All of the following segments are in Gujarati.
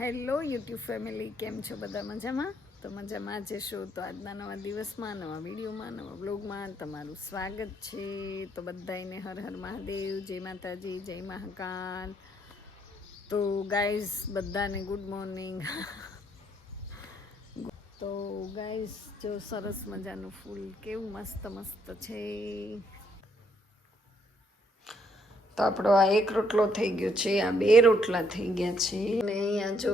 હેલો, યુટ્યુબ ફેમિલી, કેમ છો બધા મજામાં? તો મજામાં જ છો. તો આજના નવા દિવસમાં, નવા વિડીયોમાં, નવા બ્લોગમાં તમારું સ્વાગત છે. તો બધાને હર હર મહાદેવ, જય માતાજી, જય મહાકાલ. તો ગાઈઝ, બધાને ગુડ મોર્નિંગ. તો ગાઈઝ, જો સરસ મજાનું ફૂલ કેવું મસ્ત મસ્ત છે. તો આપણો આ એક રોટલો થઈ ગયો છે, આ બે રોટલા થઈ ગયા છે. અને અહીંયા જો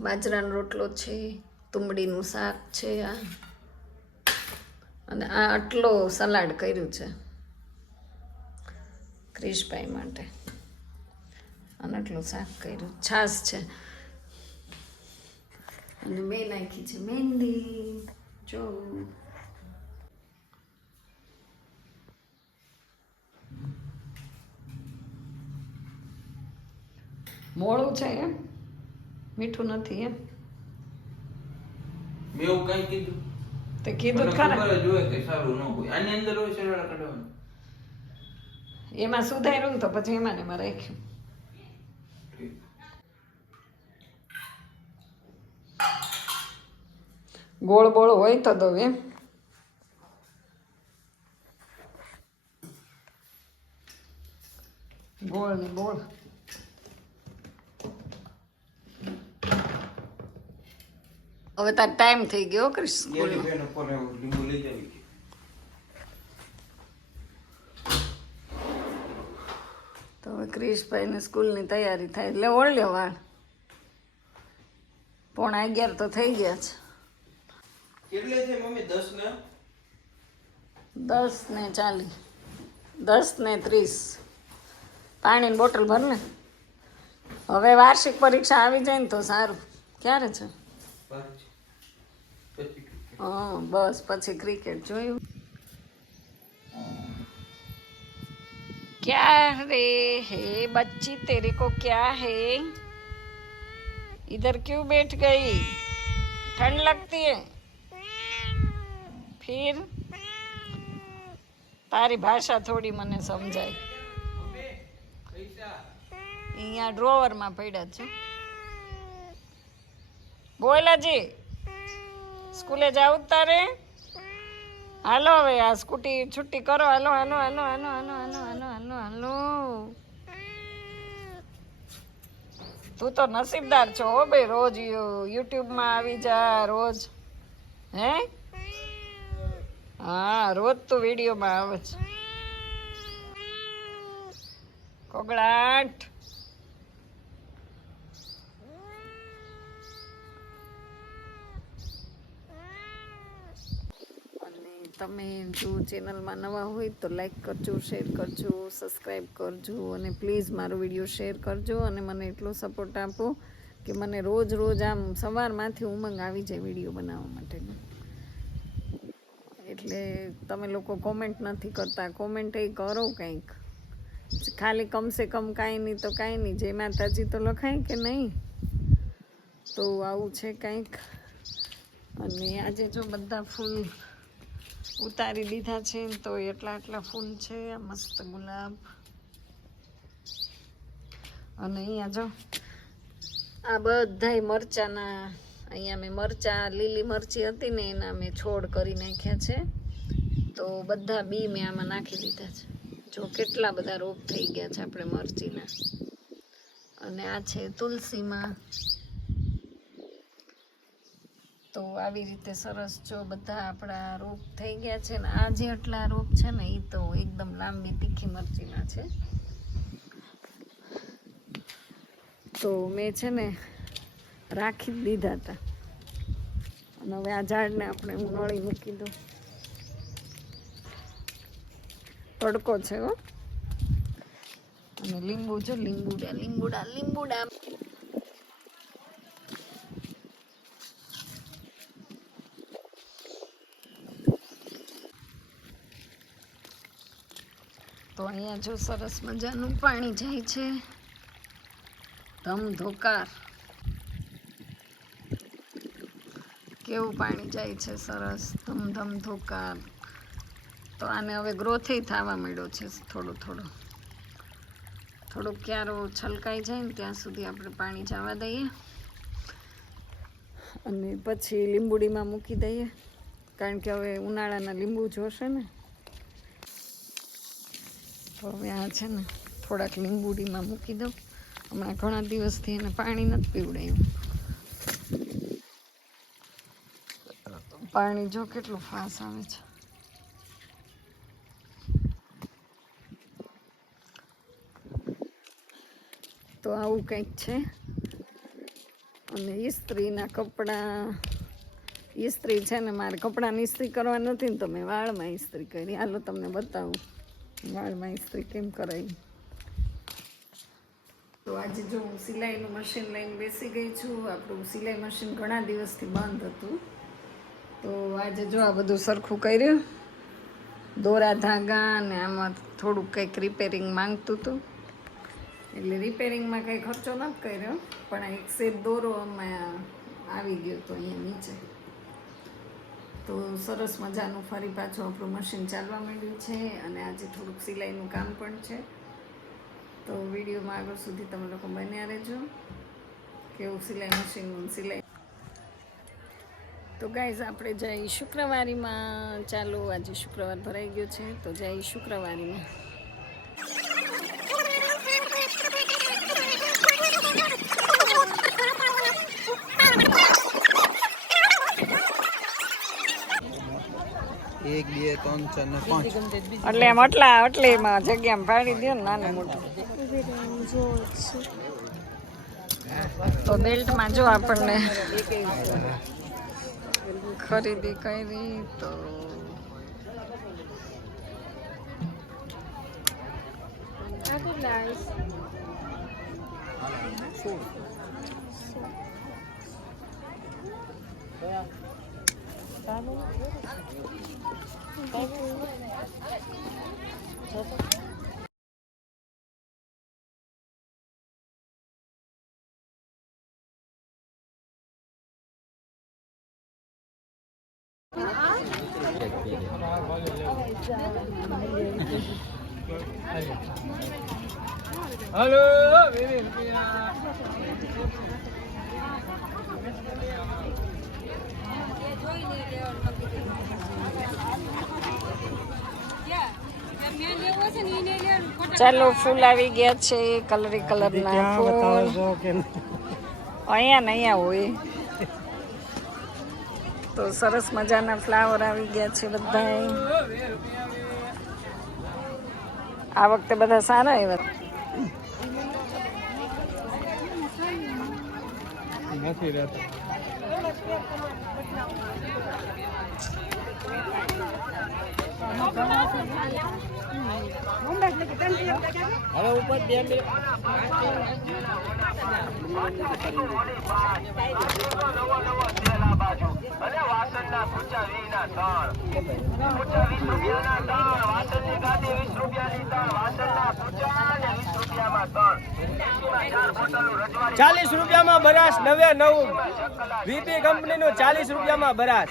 બાજરાનો રોટલો છે, તુંબડીનું શાક છે આ. અને આ આટલો સલાડ કર્યું છે ક્રિશભાઈ માટે. અને આટલું શાક કર્યું. છાશ છે. અને મેં નાખી છે મહેંદી. જો મોળું છે એમ? મીઠું નથી એમ? મેં એવું કઈ કીધું. તે કીધું ખરા. ખબર કે સારું ન હોય. આની અંદર હોય સલાડ કાઢવાનું. એમાં સુધાર્યું ને તો પછી એમાં ને એમાં રાખ્યું. ગોળ બોળ હોય તો દઉં એમ. ગોળ ને બોળ. હવે તાર ટાઈમ થઈ ગયો ક્રિશ લીંબુ લઈ જાવી તો હવે ક્રિશભાઈને સ્કૂલની તૈયારી થાય એટલે ઓળ્યો વાળ. પોણા અગિયાર તો થઈ ગયા છે. કેટલે છે મમ્મી? દસ ને? દસ ને ચાલી દસ ને ત્રીસ. પાણીની બોટલ ભર ને. હવે વાર્ષિક પરીક્ષા આવી જાય ને તો સારું. ક્યારે છે. હા બસ પછી ક્રિકેટ જોયું क्या रे हे बच्ची तेरे को क्या है इधर क्यों बैठ गई ठंड लगती है फिर તારી ભાષા થોડી મને સમજાય અહીંયા ડ્રોવરમાં પડ્યા છે બોલાજી સ્કૂલે જાવ તારે? હાલો હવે, આ સ્કૂટી છુટ્ટી કરો. હાલો હાલો હાલો હાલો હાલો હાલો હાલો હાલો હાલો. તું તો નસીબદાર છો હો ભાઈ, રોજ યુટ્યુબમાં આવી જા, રોજ. હે? હા, રોજ તું વિડીયોમાં આવે છે. કોગળાટ અને તમે જો ચેનલમાં નવા હોય તો લાઈક કરજો શેર કરજો સબસ્ક્રાઈબ કરજો અને પ્લીઝ મારો વીડિયો શેર કરજો અને મને એટલો સપોર્ટ આપો કે મને રોજ રોજ આમ સવારમાંથી ઉમંગ આવી જાય વીડિયો બનાવવા માટેનો. એટલે તમે લોકો કોમેન્ટ નથી કરતા કોમેન્ટ એ કરો કંઈક. ખાલી કમસે કમ કાંઈ નહીં તો કાંઈ નહીં, જય માતાજી તો લખાય કે નહીં? તો આવું છે કંઈક. અને આજે જો બધા ફૂલ ઉતારી દીધા છે તો એટલા એટલા ફૂલ છે. આ મસ્ત ગુલાબ. અને અહીંયા જો, આ બધાય મરચાના, અહીંયા મેં મરચા, લીલી મરચી હતી ને એના મેં છોડ કરી નાખ્યા છે. તો બધા બી મેં આમાં નાખી દીધા છે. જો કેટલા બધા રોગ થઈ ગયા છે આપણે મરચીના. અને આ છે તુલસીમાં. તો આવી રીતે સરસ જો બધા આપણા રોપ થઈ ગયા છે ને, આ જે આટલા રોપ છે ને એ તો એકદમ લાંબી તીખી મરચીના છે. તો મેં છે ને રાખી દીધા હતા. અને હવે આ ઝાડને આપણે હું નળી મૂકી દઉં. તડકો છે હો. અને લીંબુ જો લીંબુડા લીંબુડા લીંબુડા. તો અહીંયા જો સરસ મજાનું પાણી જાય છે. ધમધોકાર કેવું પાણી જાય છે સરસ. ધમધમ ધોકાર. તો આને હવે ગ્રોથે થવા માંડ્યો છે થોડો થોડો. થોડોક ક્યારો છલકાઈ જાય ને ત્યાં સુધી આપણે પાણી જવા દઈએ. અને પછી લીંબુડીમાં મૂકી દઈએ. કારણ કે હવે ઉનાળાના લીંબુ જોશે ને. તો હવે આ છે ને થોડાક લીંબુડીમાં મૂકી દઉં. હમણાં ઘણા દિવસથી એને પાણી નથી પીવડાયું. પાણી જો કેટલું ફાસ આવે છે. તો આવું કંઈક છે. અને ઇસ્ત્રીના કપડાં ઇસ્ત્રી છે ને મારે કપડાની ઇસ્ત્રી કરવા નથી ને તો મેં વાળમાં ઇસ્ત્રી કરી. હાલો તમને બતાવું. વાળમાં ઇસ્ત્રી કેમ કરાવી તો આજે જો હું સિલાઈનું મશીન લઈને બેસી ગઈ છું, આપણું સિલાઈ મશીન ઘણા દિવસથી બંધ હતું. તો આજે જો આ બધું સરખું કર્યું. દોરા ધાગા ને આમાં થોડુંક કંઈક રિપેરિંગ માંગતું હતું. એટલે રિપેરિંગમાં કંઈ ખર્ચો નથી કર્યો, પણ એક સેટ દોરો આમાં આવી ગયો તો અહીંયા નીચે. તો સરસ મજાનું ફરી પાછું આપણું મશીન ચાલવા માંડ્યું છે અને આજે થોડુંક સિલાઈનું કામ પણ છે. તો વિડીયોમાં આગળ સુધી તમે લોકો બન્યા રહેજો. કેવું સિલાઈ મશીનનું સિલાઈ? તો ગાઈઝ, આપણે જઈ શુક્રવારીમાં ચાલો. આજે શુક્રવાર ભરાઈ ગયો છે, તો જઈ શુક્રવારીમાં. એટલે એમ આટલા આટલીમાં જગ્યામાં પાડી દો ને નાનું મોટું. તો બેલ્ટમાં જો આપણને ખરીદી કરી તો 나는 나는 저거 Halo, ini. ચાલો ફૂલ આવી ગયા છે કલરી કલરના ફૂલ. અહીંયા ને અહીંયા હોય. તો સરસ મજાના ફ્લાવર આવી ગયા છે બધા આ વખતે બધા સારા આવ્યા. નથી રહેતા. હવે ઉપર બે બે. ચાલીસ રૂપિયામાં બરાસ, નવે, નવ. વીપી કંપની નું ચાલીસ રૂપિયામાં બરાસ.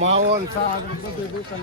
માવો ને બધું દુકાન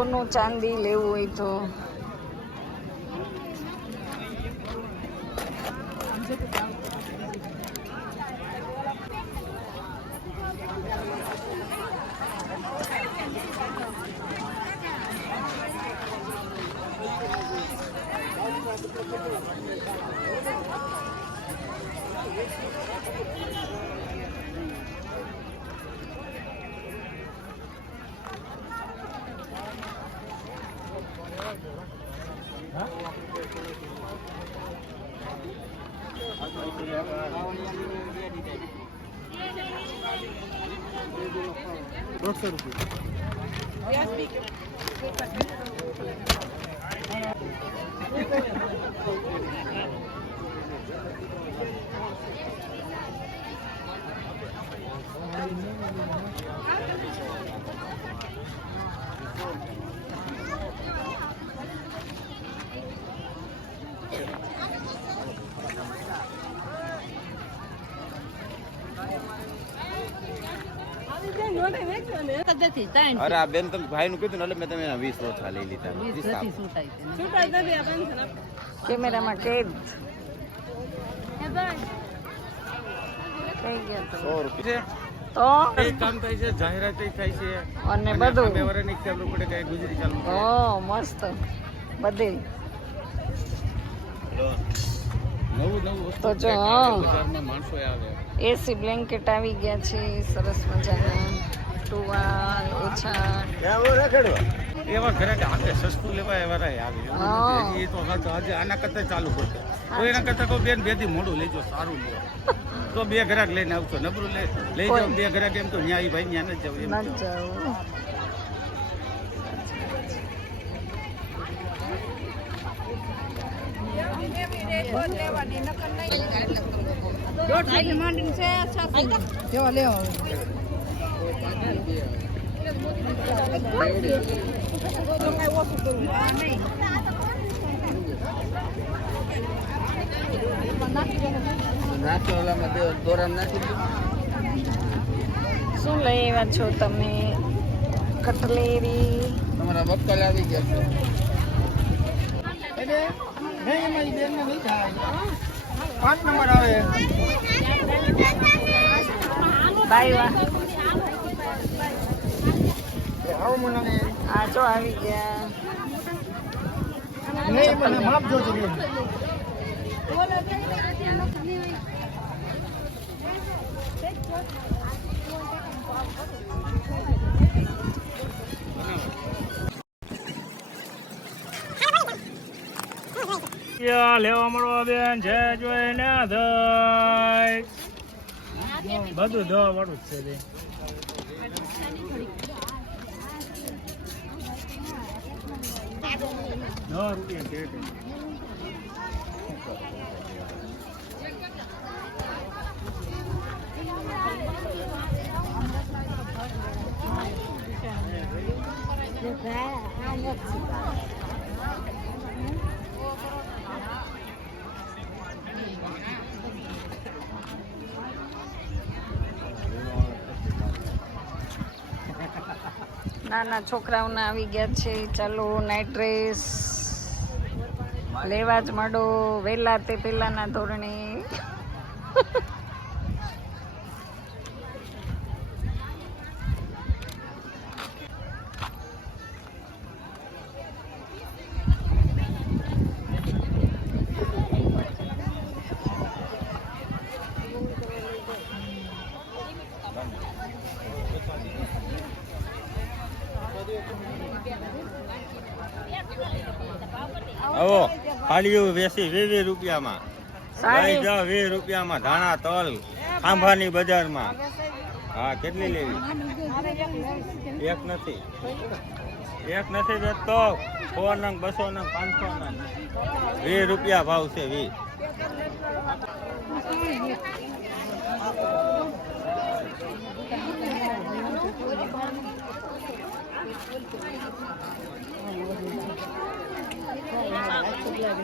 સોનું ચાંદી લેવું હોય તો દોઢસો રૂપિયા અરે આ બેન તમે ભાઈ નું કીધું ને એટલે મેં તમે વીસ ઓછા લઈ લીધા. વીસ. કેમેરામાં કેદ. થઈ ગયા તો. સો રૂપિયા. તો? કામ થાય છે જાહેરાત થાય છે. અને બધું. બે પડે કે ગુજરી ચાલુ. ઓ મસ્ત. બધે. તો જો, એસી બ્લેન્કેટ આવી ગયા છે સરસ મજાના. ટુવાલ ઓછા એવા ઘરે આપણે સસ્તું લેવા એવા રહે આવે. એ તો. આજે આના કરતા ચાલુ કરતો તો એના કરતા કોઈ બેન બે દી મોડું લેજો સારું લ્યો તો બે ગ્રાહક લઈને આવતો નબરું લઈ લઈ જાઓ બે ઘરાક એમ તો ન્યાય ભાઈ ન્યા નથી જવું એમ ન કહો. જવું શું લઈ આવ્યા છો તમે કટલેરી તમારા બક્કલ આવી ગયા છે બેનને નહીં આ જો આવી ગયા. નહીં મને માપ જોજો લેવા મળવા બેન? છે જોઈ ને થાય બધું દવા વાળું જ છે બેન દસ રૂપિયા નાના છોકરાઓના આવી ગયા છે. ચાલો નાઇટ ડ્રેસ લેવા જ માંડો. વહેલા તે પહેલાના ધોરણે આવો ફાળીઓ વેસી વીસ રૂપિયામાં. વીસ રૂપિયામાં ધાણા તલ ખાંભાની બજારમાં. હા કેટલી લેવી? એક નથી. એક નથી વેચતો સો નંગ બસો નંગ પાંચસો નંગ. વીસ રૂપિયા ભાવ છે વીસ.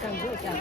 上肉夹的。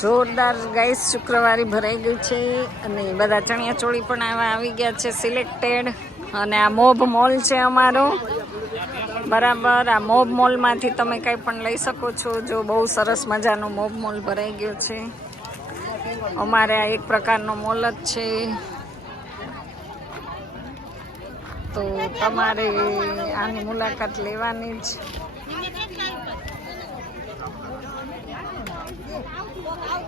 જોરદાર ગાઈસ, શુક્રવારી ભરાઈ ગયું છે અને બધા ચણિયા ચોળી પણ આવા આવી ગયા છે સિલેક્ટેડ અને આ મોભ મોલ છે અમારો. બરાબર, આ મોબ મોલમાંથી તમે કંઈ પણ લઈ શકો છો. જો બહુ સરસ મજાનો મોબ મોલ ભરાઈ ગયો છે. અમારે આ એક પ્રકારનો મોલ જ છે. તો તમારે આની મુલાકાત લેવાની જ.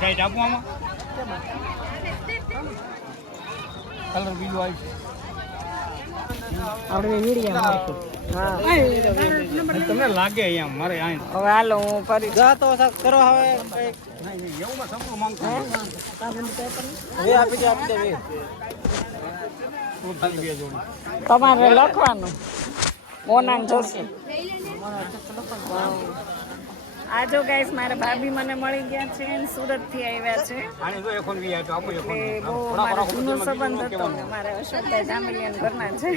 સાઈડ આપો આમાં? કલર બીજું આવી આપણે તમને લાગે અહીંયા મારે અહીં હવે હાલો હું ફરી જા તો કરો હવે એવું માં સંપૂર્ણ માંગતો વે આપી દે આપી દે વે શું થાય બે જોડી. તમારે લખવાનું. ઓનાન જશે. આ જો ગાઈસ મારા ભાભી મને મળી ગયા છે અને સુરતથી આવ્યા છે. આને જો એકોન વી તો આપો એકોન એટલે બહુ મારો જૂનો સંબંધ હતો. મારા અશોકભાઈ ધામલિયન ઘરના છે.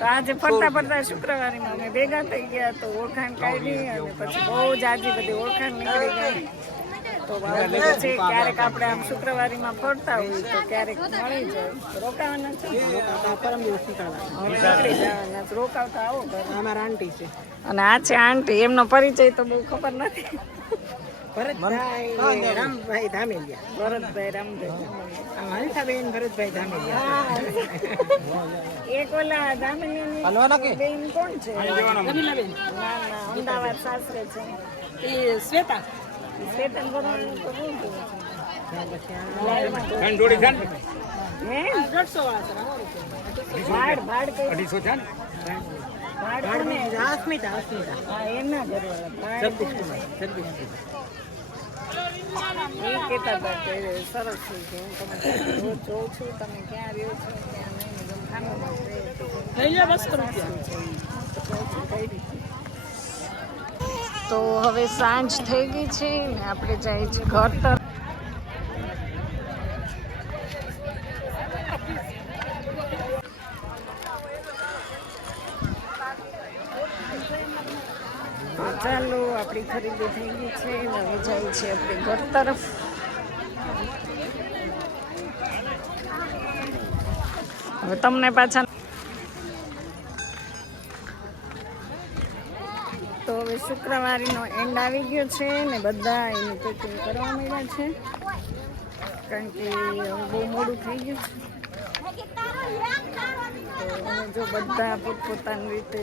તો આજે ફરતા ફરતા શુક્રવારીમાં અમે ભેગા થઈ ગયા તો ઓળખાણ કાઢી અને પછી બહુ જાજી બધી ઓળખાણ નીકળી ગઈ. તો ક્યારેક આપણે આમ શુક્રવારીમાં ફરતા હોય તો ક્યારેક મળી જાય. રોકાવાના છે? રોકાવતા આવો અમારા આંટી છે. અને આ છે આંટી. એમનો પરિચય તો બહુ ખબર નથી. ભરતભાઈ રામભાઈ ધામેલિયા. ભરતભાઈ રામભાઈ આ હંસાબેન ભરતભાઈ ધામેલિયા. એક ઓલા બેન કોણ છે? અમદાવાદ સાસરે છે. એ શ્વેતા. શ્વેતન ભરવાનું તો શું જોવે છે ત્રણ જોડી છે ને હે દોઢસો વાળા સર ભાડ ભાડ કઈ અઢીસો છે ને ભાડ કોને અસ્મિતા અસ્મિતા હા એના ઘરવાળા ભાડ જગદીશ કુમાર જગદીશ કુમાર એ કહેતા હતા કે સરસ છે કે હું તમે રોજ જોઉં છું તમે ક્યાં રહ્યો છો ક્યાં નહીં ને ખાનું લઈ લો બસો રૂપિયા તો હવે સાંજ થઈ ગઈ છે ને આપણે જાય છે ઘર તરફ. ચાલો, આપણી ખરીદી થઈ ગઈ છે ને હવે જાય છે આપણે ઘર તરફ. હવે તમને પાછા તો હવે શુક્રવારીનો એન્ડ આવી ગયો છે ને બધા એની પેકિંગ કરવા માંડ્યા છે. કારણ કે બહુ મોડું થઈ ગયું છે. જો બધા પોતપોતાની રીતે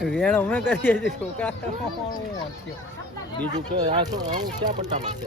વેણ અમે કરીએ છીએ. છોકરા બીજું કે આ શું? આવું ક્યાં પટ્ટામાં છે?